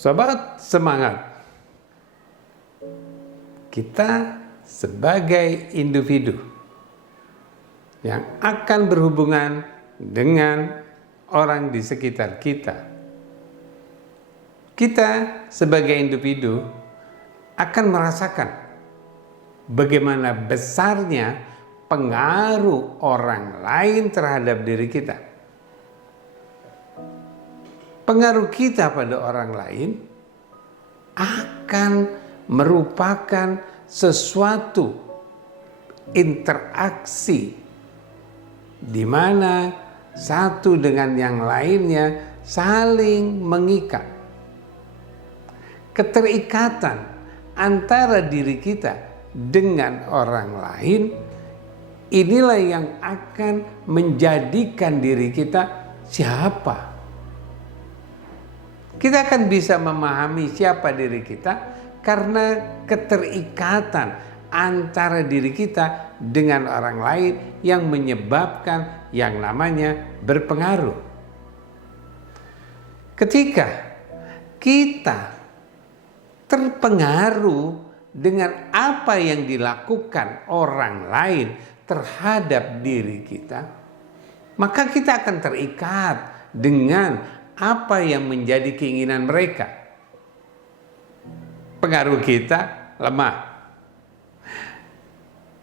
Sobat semangat, kita sebagai individu yang akan berhubungan dengan orang di sekitar kita, kita sebagai individu akan merasakan bagaimana besarnya pengaruh orang lain terhadap diri kita. Pengaruh kita pada orang lain akan merupakan sesuatu interaksi di mana satu dengan yang lainnya saling mengikat. Keterikatan antara diri kita dengan orang lain, inilah yang akan menjadikan diri kita siapa. Kita akan bisa memahami siapa diri kita karena keterikatan antara diri kita dengan orang lain yang menyebabkan yang namanya berpengaruh. Ketika kita terpengaruh dengan apa yang dilakukan orang lain terhadap diri kita, maka kita akan terikat dengan apa yang menjadi keinginan mereka. Pengaruh kita lemah.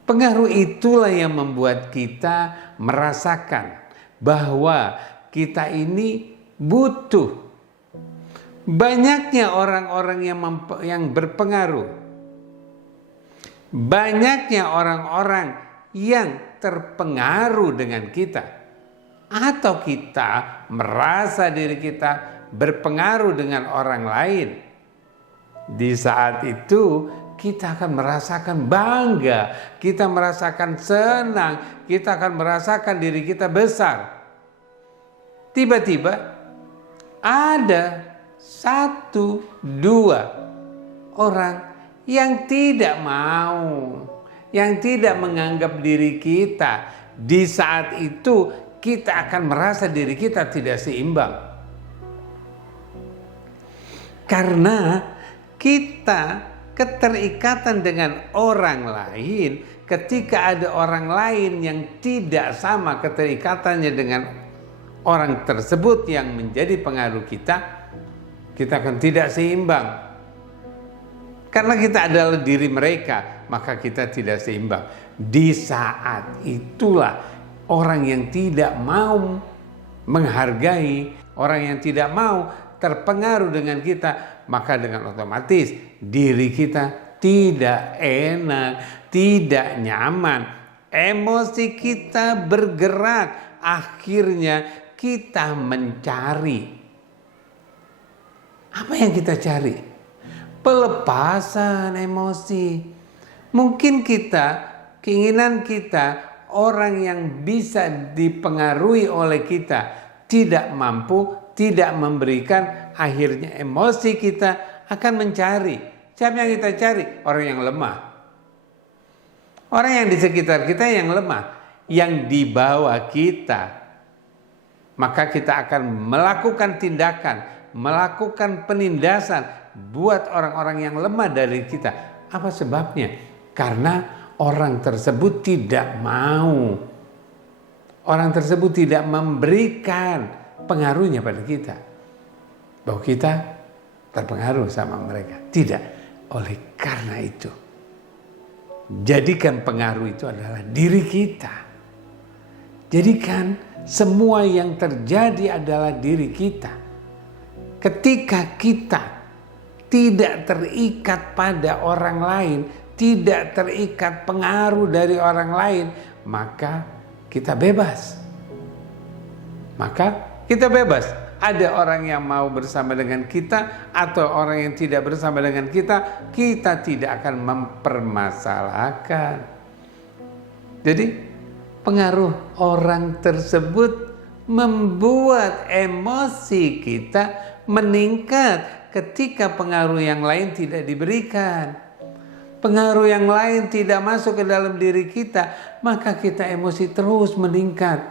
Pengaruh itulah yang membuat kita merasakan bahwa kita ini butuh. Banyaknya orang-orang yang berpengaruh. Banyaknya orang-orang yang terpengaruh dengan kita. Atau kita merasa diri kita berpengaruh dengan orang lain. Di saat itu kita akan merasakan bangga, kita merasakan senang, kita akan merasakan diri kita besar. Tiba-tiba ada 1-2 orang yang tidak mau, yang tidak menganggap diri kita. Di saat itu kita akan merasa diri kita tidak seimbang. Karena kita keterikatan dengan orang lain, ketika ada orang lain yang tidak sama keterikatannya dengan orang tersebut yang menjadi pengaruh kita akan tidak seimbang. Karena kita adalah diri mereka, maka kita tidak seimbang. Di saat itulah orang yang tidak mau menghargai, orang yang tidak mau terpengaruh dengan kita, maka dengan otomatis diri kita tidak enak, tidak nyaman. Emosi kita bergerak, akhirnya kita mencari. Apa yang kita cari? Pelepasan emosi. Mungkin keinginan kita, orang yang bisa dipengaruhi oleh kita tidak mampu, tidak memberikan, akhirnya emosi kita akan mencari. Siapa yang kita cari? Orang yang lemah. Orang yang di sekitar kita yang lemah, yang di bawah kita. Maka kita akan melakukan tindakan, melakukan penindasan buat orang-orang yang lemah dari kita. Apa sebabnya? Karena orang tersebut tidak mau. Orang tersebut tidak memberikan pengaruhnya pada kita. Bahwa kita terpengaruh sama mereka. Tidak. Oleh karena itu, jadikan pengaruh itu adalah diri kita. Jadikan semua yang terjadi adalah diri kita. Ketika kita tidak terikat pada orang lain, tidak terikat pengaruh dari orang lain, maka kita bebas. Ada orang yang mau bersama dengan kita atau orang yang tidak bersama dengan kita tidak akan mempermasalahkan. Jadi pengaruh orang tersebut membuat emosi kita meningkat ketika pengaruh yang lain tidak diberikan. Pengaruh yang lain tidak masuk ke dalam diri kita, maka kita emosi terus meningkat.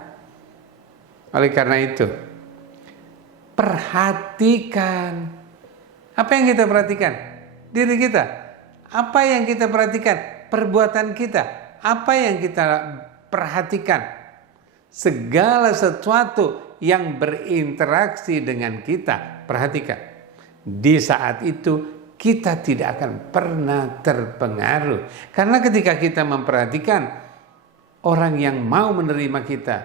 Oleh karena itu, perhatikan Apa yang kita perhatikan? Diri kita. Apa yang kita perhatikan? Perbuatan kita. Apa yang kita perhatikan? Segala sesuatu yang berinteraksi dengan kita, perhatikan. Di saat itu kita tidak akan pernah terpengaruh. Karena ketika kita memperhatikan orang yang mau menerima kita,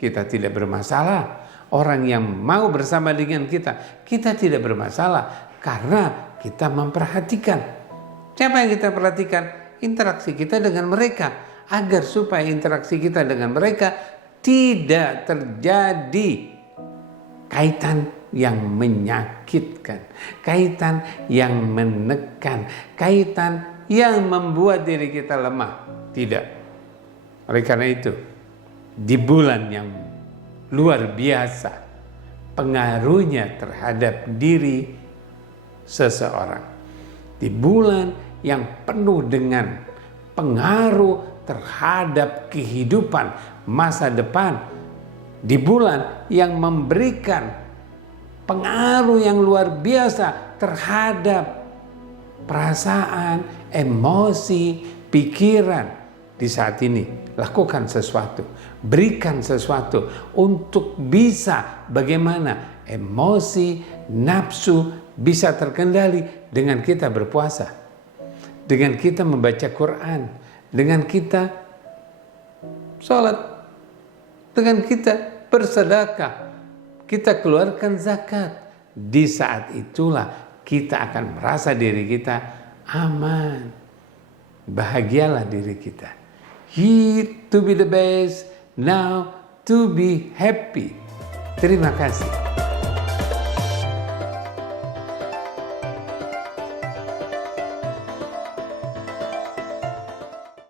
kita tidak bermasalah. Orang yang mau bersama dengan kita, kita tidak bermasalah. Karena kita memperhatikan. Siapa yang kita perhatikan? Interaksi kita dengan mereka. Agar supaya interaksi kita dengan mereka tidak terjadi kaitan yang menyakitkan, kaitan yang menekan, kaitan yang membuat diri kita lemah. Tidak. Oleh karena itu, di bulan yang luar biasa, pengaruhnya terhadap diri seseorang. Di bulan yang penuh dengan pengaruh terhadap kehidupan masa depan. Di bulan yang memberikan pengaruh yang luar biasa terhadap perasaan, emosi, pikiran. Di saat ini, lakukan sesuatu, berikan sesuatu untuk bisa bagaimana emosi, nafsu bisa terkendali dengan kita berpuasa, dengan kita membaca Quran, dengan kita sholat, dengan kita bersedekah, kita keluarkan zakat. Di saat itulah kita akan merasa diri kita aman. Bahagialah diri kita. Here to be the best, now to be happy. Terima kasih.